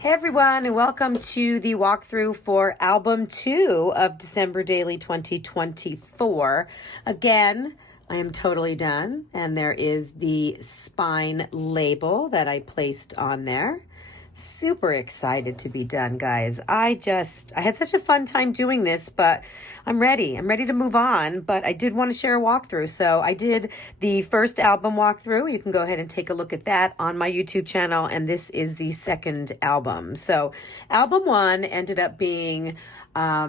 Hey everyone, and welcome to the walkthrough for album 2 of December Daily 2024. Again, I am totally done, and there is the spine label that I placed on there. Super excited to be done, guys. I had such a fun time doing this, but I'm ready to move on, but I did want to share a walkthrough. So I did the first album walkthrough. You can go ahead and take a look at that on my YouTube channel, and this is the second album. So album 1 ended up being, I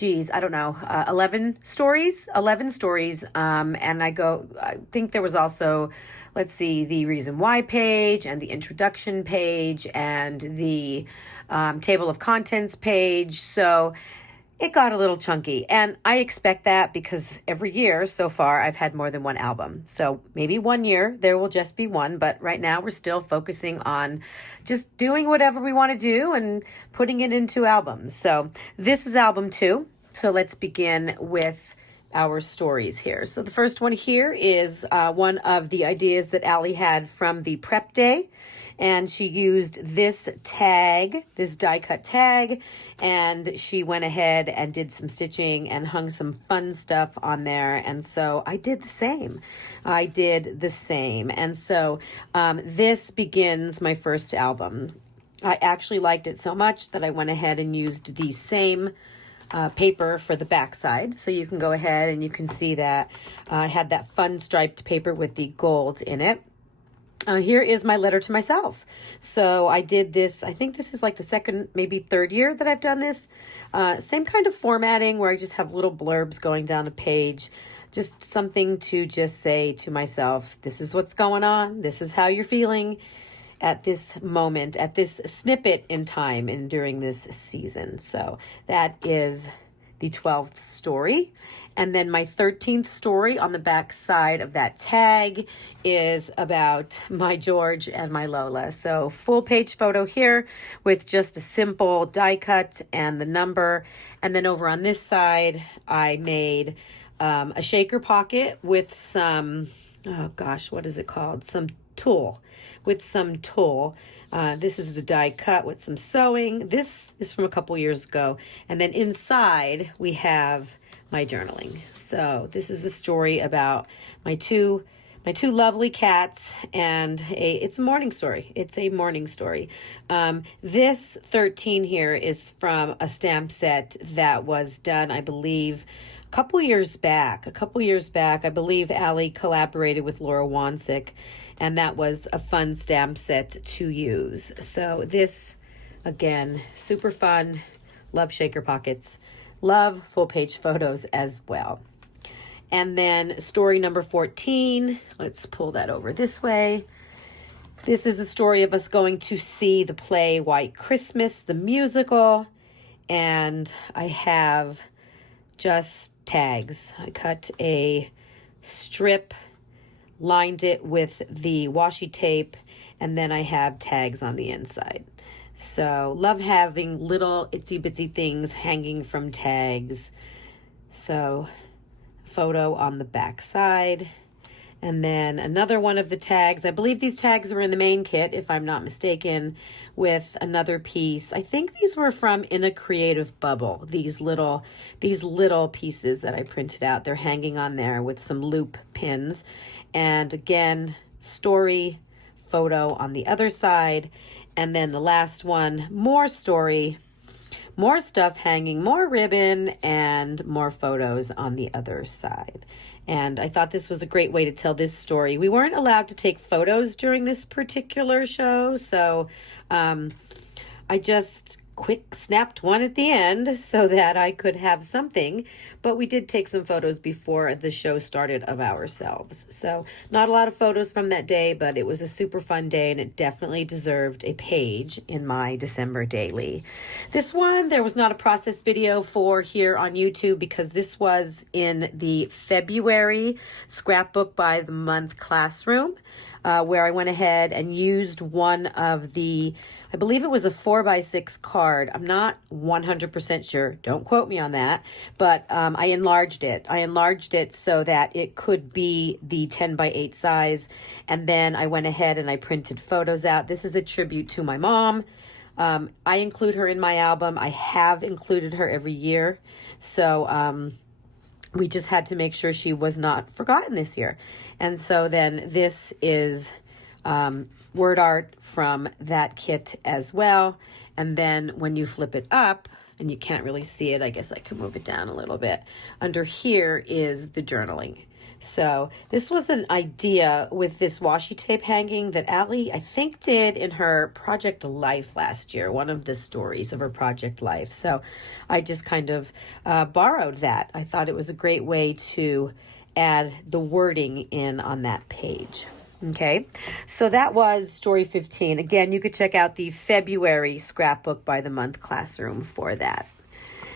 don't know, 11 stories. And I think there was also, the reason why page and the introduction page and the table of contents page. So it got a little chunky, and I expect that because every year so far I've had more than one album. So maybe one year there will just be one, but right now we're still focusing on just doing whatever we want to do and putting it into albums. So this is album 2. So let's begin with our stories here. So the first one here is one of the ideas that Allie had from the prep day. And she used this tag, this die cut tag, and she went ahead and did some stitching and hung some fun stuff on there. And so I did the same. And so this begins my first album. I actually liked it so much that I went ahead and used the same paper for the backside. So you can go ahead and you can see that I had that fun striped paper with the gold in it. Here is my letter to myself. So I did this, I think this is like the second, maybe third year that I've done this. Same kind of formatting where I just have little blurbs going down the page. Just something to just say to myself, this is what's going on. This is how you're feeling at this moment, at this snippet in time and during this season. So that is the 12th story. And then my 13th story on the back side of that tag is about my George and my Lola. So full page photo here with just a simple die cut and the number. And then over on this side, I made a shaker pocket with some, what is it called? Some tulle. This is the die cut with some sewing. This is from a couple years ago. And then inside we have my journaling. So this is a story about my two lovely cats, and it's a morning story. This 13 here is from a stamp set that was done, I believe, a couple years back. I believe Allie collaborated with Laura Wansick, and that was a fun stamp set to use. So this, again, super fun. Love shaker pockets. Love full page photos as well. And then story number 14. Let's pull that over this way. This is a story of us going to see the play White Christmas, the musical. And I have just tags. I cut a strip, lined it with the washi tape, and then I have tags on the inside. So love having little itsy bitsy things hanging from tags. So photo on the back side. And then another one of the tags. I believe these tags were in the main kit, if I'm not mistaken, with another piece. I think these were from In a Creative Bubble. These little pieces that I printed out. They're hanging on there with some loop pins. And again, story, photo on the other side. And then the last one, more story, more stuff hanging, more ribbon, and more photos on the other side. And I thought this was a great way to tell this story. We weren't allowed to take photos during this particular show, so I just quick snapped one at the end so that I could have something. But we did take some photos before the show started of ourselves. So not a lot of photos from that day, but it was a super fun day, and it definitely deserved a page in my December daily. This one, there was not a process video for here on YouTube because this was in the February scrapbook by the month classroom, where I went ahead and used one of the, I believe it was a 4x6 card. I'm not 100% sure. Don't quote me on that. But I enlarged it. So that it could be the 10x8 size. And then I went ahead and I printed photos out. This is a tribute to my mom. I include her in my album. I have included her every year. So we just had to make sure she was not forgotten this year. And so then this is word art from that kit as well. And then when you flip it up, and you can't really see it, I guess I can move it down a little bit. Under here is the journaling. So this was an idea with this washi tape hanging that Allie, I think, did in her Project Life last year, one of the stories of her Project Life. So I just kind of borrowed that. I thought it was a great way to add the wording in on that page. Okay, so that was story 15. Again, you could check out the February scrapbook by the month classroom for that.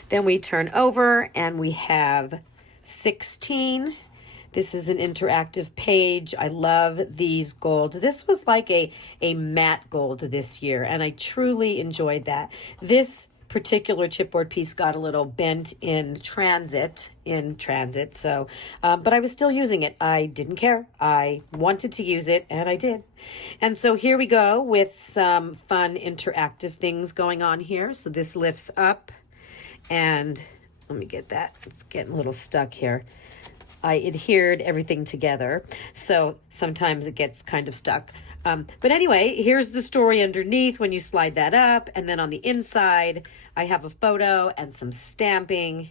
Then we turn over and we have 16. This is an interactive page. I love these gold. This was like a matte gold this year, and I truly enjoyed that. This particular chipboard piece got a little bent in transit, so but I was still using it. I didn't care. I wanted to use it, and I did. And so here we go with some fun interactive things going on here. So this lifts up, and let me get that. It's getting a little stuck here. I adhered everything together, so sometimes it gets kind of stuck. But anyway, here's the story underneath when you slide that up. And then on the inside, I have a photo and some stamping.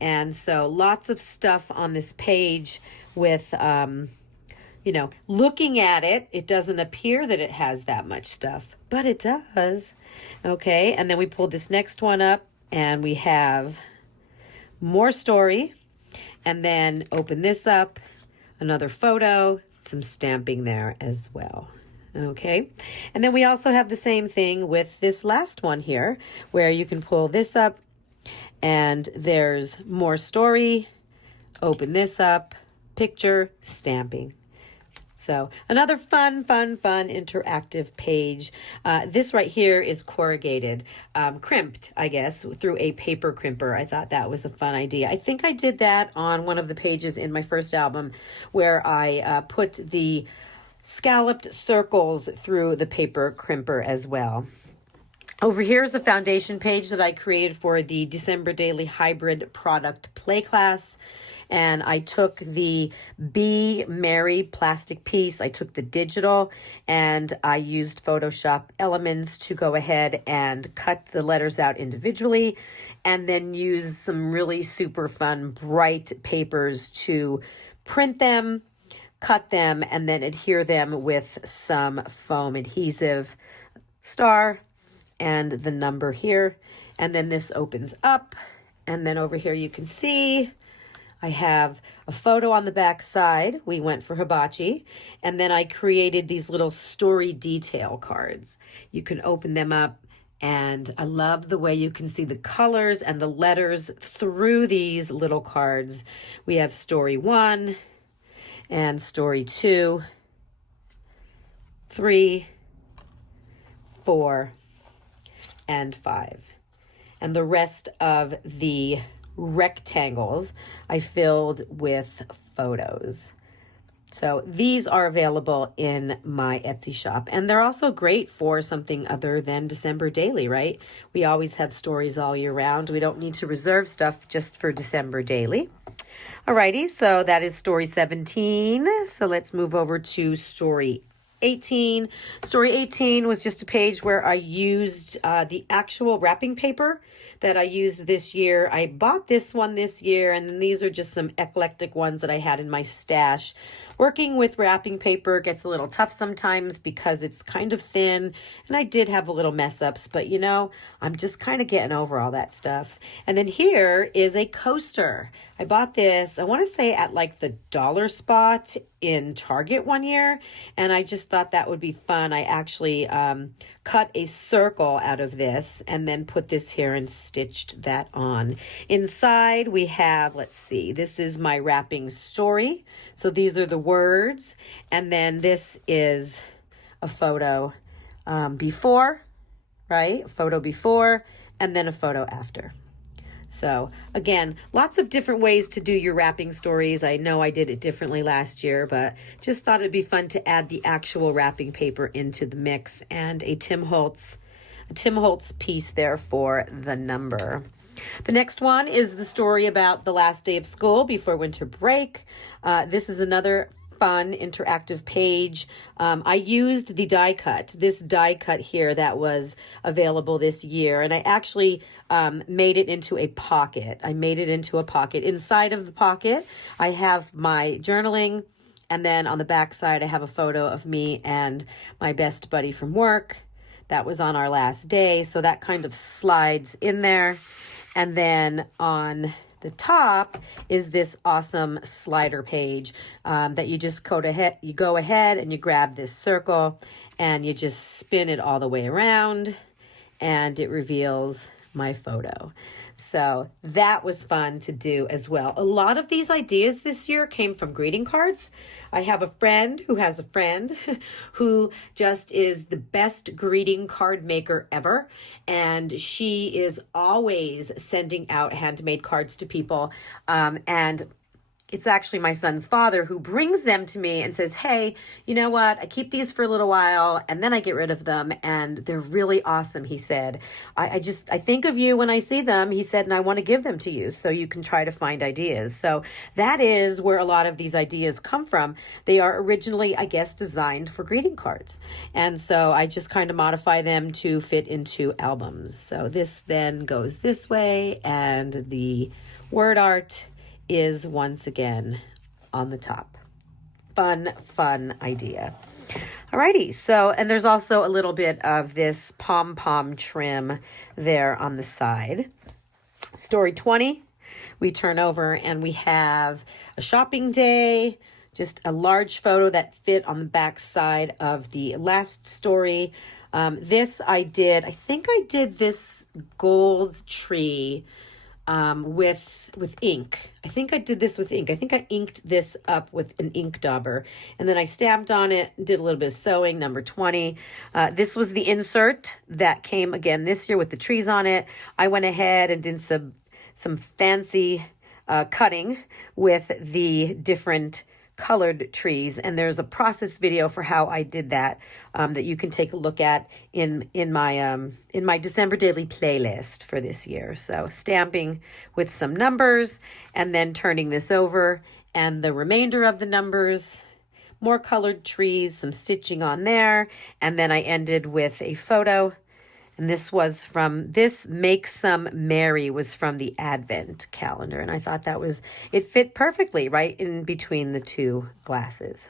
And so lots of stuff on this page with, you know, looking at it, it doesn't appear that it has that much stuff, but it does. Okay, and then we pull this next one up and we have more story. And then open this up, another photo, some stamping there as well. Okay, and then we also have the same thing with this last one here, where you can pull this up and there's more story, open this up, picture, stamping. So another fun interactive page. This right here is corrugated, crimped, I guess, through a paper crimper. I thought that was a fun idea. I think I did that on one of the pages in my first album where I put the scalloped circles through the paper crimper as well. Over here is a foundation page that I created for the December Daily Hybrid Product Play class. And I took the Be Merry plastic piece, I took the digital, and I used Photoshop elements to go ahead and cut the letters out individually, and then use some really super fun bright papers to print them, cut them, and then adhere them with some foam adhesive, star, and the number here. And then this opens up, and then over here you can see I have a photo on the back side. We went for hibachi. And then I created these little story detail cards. You can open them up, and I love the way you can see the colors and the letters through these little cards. We have story 1 and story 2, 3, 4, and 5. And the rest of the rectangles I filled with photos. So these are available in my Etsy shop, and they're also great for something other than December Daily, right? We always have stories all year round. We don't need to reserve stuff just for December Daily. Alrighty, so that is story 17. So let's move over to story 18. Story 18 was just a page where I used the actual wrapping paper that I used this year. I bought this one this year, and then these are just some eclectic ones that I had in my stash. Working with wrapping paper gets a little tough sometimes because it's kind of thin, and I did have a little mess ups, but you know, I'm just kind of getting over all that stuff. And then here is a coaster. I bought this, I want to say at like the dollar spot in Target one year, and I just thought that would be fun. I actually cut a circle out of this and then put this here and stitched that on. Inside we have, let's see, this is my wrapping story. So these are the words, and then this is a photo before, right? A photo before, and then a photo after. So again, lots of different ways to do your wrapping stories. I know I did it differently last year, but just thought it'd be fun to add the actual wrapping paper into the mix. And a Tim Holtz Tim Holtz piece there for the number. The next one is the story about the last day of school before winter break. This is another fun interactive page. I used the die cut, this die cut here that was available this year, and I actually made it into a pocket. I made it into a pocket. Inside of the pocket, I have my journaling, and then on the back side, I have a photo of me and my best buddy from work. That was on our last day, so that kind of slides in there. And then on the top is this awesome slider page that you just go ahead and you grab this circle and you just spin it all the way around and it reveals my photo. So that was fun to do as well. A lot of these ideas this year came from greeting cards. I have a friend who has a friend who just is the best greeting card maker ever. And she is always sending out handmade cards to people. And it's actually my son's father who brings them to me and says, hey, you know what? I keep these for a little while and then I get rid of them. And they're really awesome, he said. I think of you when I see them, he said, and I want to give them to you so you can try to find ideas. So that is where a lot of these ideas come from. They are originally, I guess, designed for greeting cards. And so I just kind of modify them to fit into albums. So this then goes this way and the word art is once again on the top. Fun idea. Alrighty, so, and there's also a little bit of this pom-pom trim there on the side. Story 20, we turn over and we have a shopping day, just a large photo that fit on the back side of the last story. This I think I did this gold tree with ink. I think I did this with ink. I think I inked this up with an ink dauber. And then I stamped on it, did a little bit of sewing, number 20. This was the insert that came again this year with the trees on it. I went ahead and did some fancy cutting with the different colored trees, and there's a process video for how I did that that you can take a look at in my December daily playlist for this year. So stamping with some numbers and then turning this over and the remainder of the numbers, more colored trees, some stitching on there, and then I ended with a photo. And this Make Some Merry was from the Advent calendar. And I thought it fit perfectly right in between the two glasses.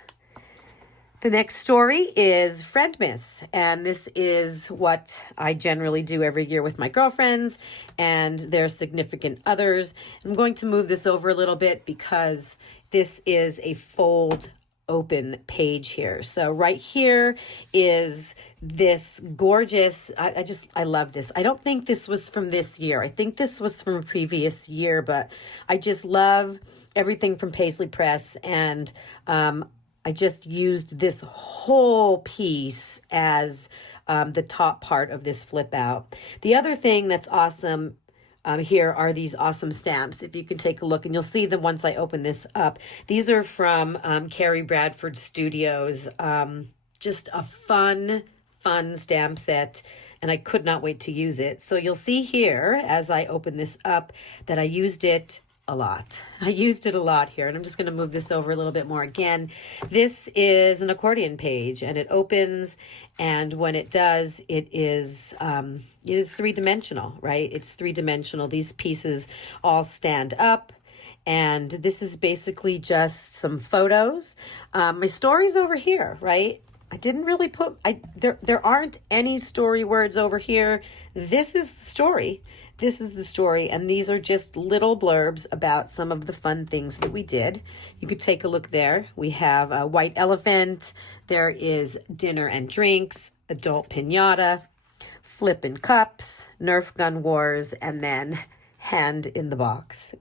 The next story is Friendmas. And this is what I generally do every year with my girlfriends and their significant others. I'm going to move this over a little bit because this is a fold open page here. So right here is this gorgeous, I love this. I don't think this was from this year. I think this was from a previous year, but I just love everything from Paisley Press. And I just used this whole piece as the top part of this flip out. The other thing that's awesome here are these awesome stamps. If you can take a look, and you'll see them once I open this up. These are from Carrie Bradford Studios. Just a fun stamp set, and I could not wait to use it. So you'll see here, as I open this up, that I used it a lot. I used it a lot here, and I'm just going to move this over a little bit more again. This is an accordion page, and it opens, and when it does, it is three-dimensional, right? It's three-dimensional. These pieces all stand up, and this is basically just some photos. My story's over here, right? I didn't really put, there aren't any story words over here. This is the story. This is the story, and these are just little blurbs about some of the fun things that we did. You could take a look there. We have a white elephant. There is dinner and drinks, adult piñata, flippin' cups, Nerf gun wars, and then hand in the box.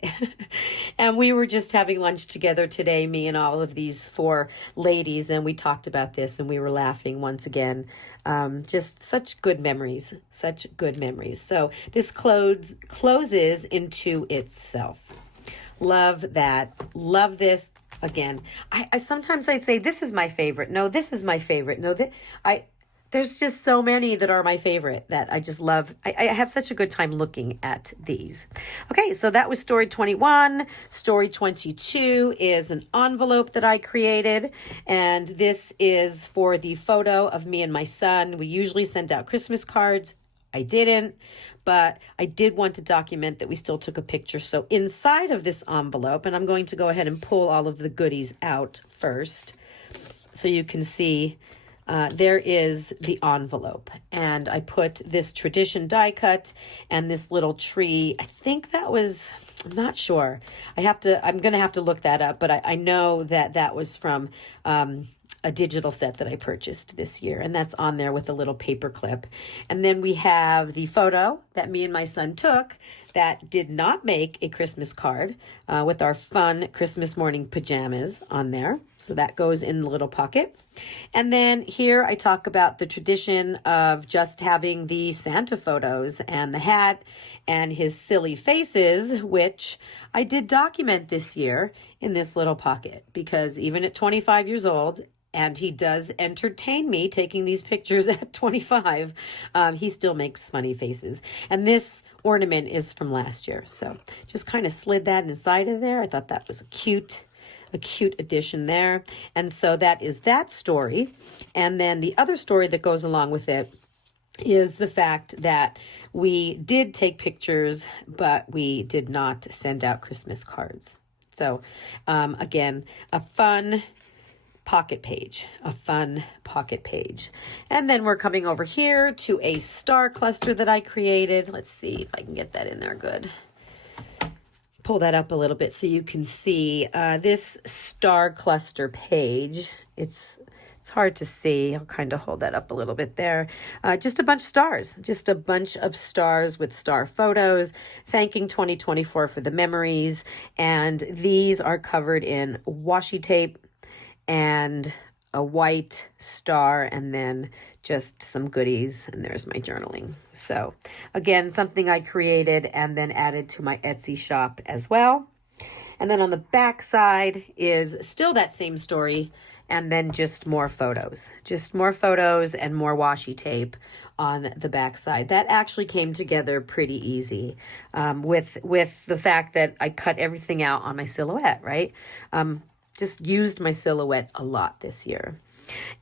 And we were just having lunch together today, me and all of these 4 ladies, and we talked about this and we were laughing once again. Just such good memories, such good memories. So this closes into itself. Love that. Love this. Again, I sometimes I'd say this is my favorite. No, this is my favorite. No, There's just so many that are my favorite that I just love. I have such a good time looking at these. Okay, so that was story 21. Story 22 is an envelope that I created, and this is for the photo of me and my son. We usually send out Christmas cards. I didn't, but I did want to document that we still took a picture. So inside of this envelope, and I'm going to go ahead and pull all of the goodies out first so you can see. There is the envelope, and I put this tradition die cut and this little tree. I think that was, I'm not sure. I'm going to have to look that up, but I know that that was from a digital set that I purchased this year, and that's on there with a little paper clip. And then we have the photo that me and my son took that did not make a Christmas card with our fun Christmas morning pajamas on there. So that goes in the little pocket. And then here I talk about the tradition of just having the Santa photos and the hat and his silly faces, which I did document this year in this little pocket, because even at 25 years old, and he does entertain me taking these pictures at 25, he still makes funny faces. And this ornament is from last year, so just kind of slid that inside of there. I thought that was a cute addition there. And so that is that story. And then the other story that goes along with it is the fact that we did take pictures, but we did not send out Christmas cards. So again, a fun pocket page. And then we're coming over here to a star cluster that I created. Let's see if I can get that in there good. Pull that up a little bit so you can see this star cluster page. It's hard to see. I'll kind of hold that up a little bit there. Just a bunch of stars with star photos, thanking 2024 for the memories. And these are covered in washi tape and a white star, and then just some goodies, and there's my journaling. So again, something I created and then added to my Etsy shop as well. And then on the back side is still that same story, and then just more photos and more washi tape on the back side. That actually came together pretty easy with the fact that I cut everything out on my silhouette, right? Just used my silhouette a lot this year.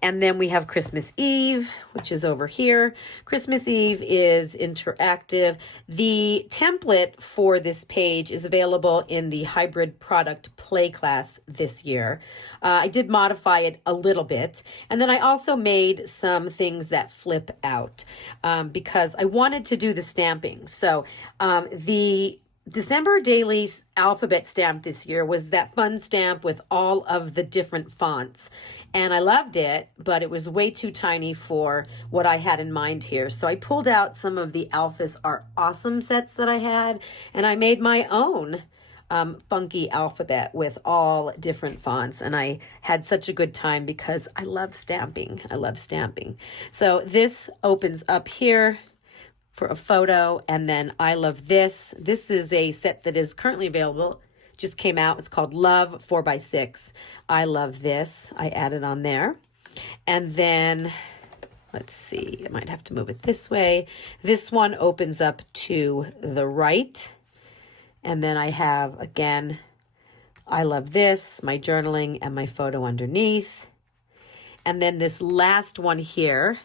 And then we have Christmas Eve, which is over here. Christmas Eve is interactive. The template for this page is available in the hybrid product play class this year. I did modify it a little bit. And then I also made some things that flip out because I wanted to do the stamping. So the December Daily alphabet stamp this year was that fun stamp with all of the different fonts. And I loved it, but it was way too tiny for what I had in mind here. So I pulled out some of the Alphas Are Awesome sets that I had, and I made my own funky alphabet with all different fonts. And I had such a good time because I love stamping. So this opens up here for a photo, and then I love this. This is a set that is currently available, just came out. It's called Love 4x6. I love this. I added on there. And then, let's see, I might have to move it this way. This one opens up to the right. And then I have, again, I love this, my journaling, and my photo underneath. And then this last one here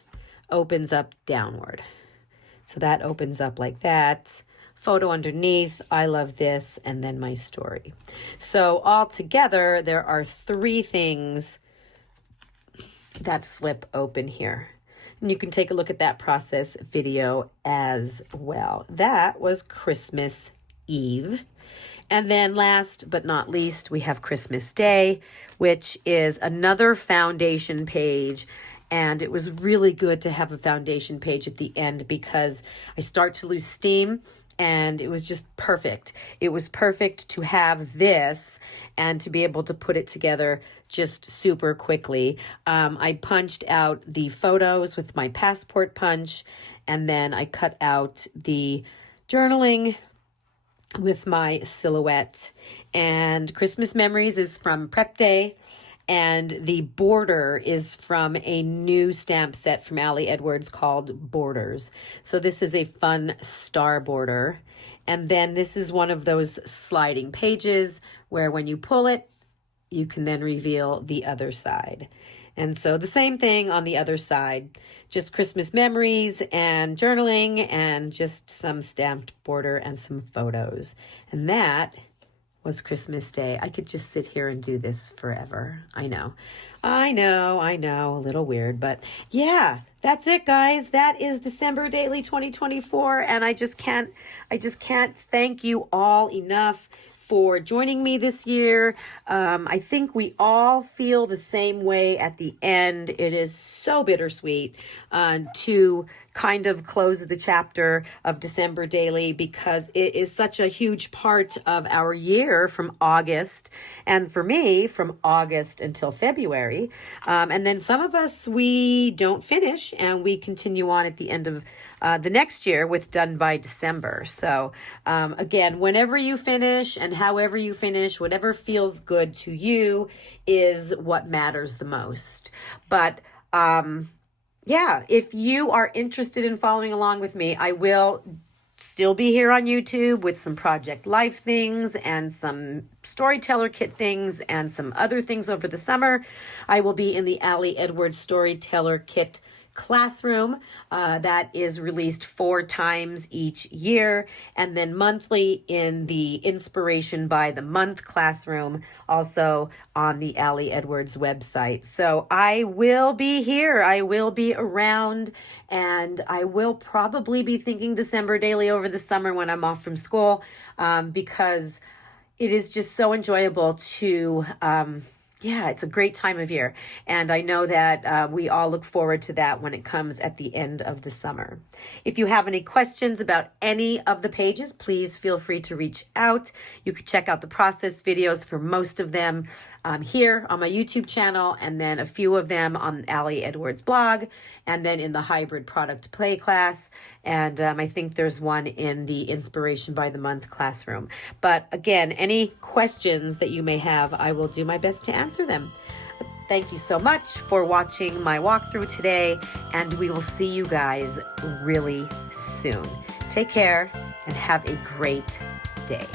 opens up downward. So that opens up like that. Photo underneath, I love this, and then my story. So all together, there are 3 things that flip open here. And you can take a look at that process video as well. That was Christmas Eve. And then last but not least, we have Christmas Day, which is another foundation page. And it was really good to have a foundation page at the end because I start to lose steam, and it was just perfect. It was perfect to have this and to be able to put it together just super quickly. I punched out the photos with my passport punch, and then I cut out the journaling with my silhouette. And Christmas Memories is from Prep Day. And the border is from a new stamp set from Ali Edwards called Borders. So this is a fun star border. And then this is one of those sliding pages where when you pull it, you can then reveal the other side. And so the same thing on the other side, just Christmas memories and journaling and just some stamped border and some photos. And that was Christmas Day. I could just sit here and do this forever. I know, a little weird, but yeah, that's it, guys. That is December Daily 2024. And I just can't thank you all enough for joining me this year. I think we all feel the same way at the end. It is so bittersweet to kind of close the chapter of December Daily because it is such a huge part of our year from August, and for me, from August until February. And then some of us, we don't finish and we continue on at the end of the next year with Done by December. So again, whenever you finish and however you finish, whatever feels good to you is what matters the most. But yeah, if you are interested in following along with me, I will still be here on YouTube with some Project Life things and some Storyteller Kit things and some other things over the summer. I will be in the Ali Edwards Storyteller Kit classroom that is released 4 times each year, and then monthly in the Inspiration by the Month classroom, also on the Ali Edwards website. So I will be here, I will be around, and I will probably be thinking December Daily over the summer when I'm off from school, because it is just so enjoyable to yeah, it's a great time of year. And I know that we all look forward to that when it comes at the end of the summer. If you have any questions about any of the pages, please feel free to reach out. You can check out the process videos for most of them here on my YouTube channel, and then a few of them on Ali Edwards' blog, and then in the hybrid product play class. And I think there's one in the Inspiration by the Month classroom. But again, any questions that you may have, I will do my best to answer them. Thank you so much for watching my walkthrough today, and we will see you guys really soon. Take care and have a great day.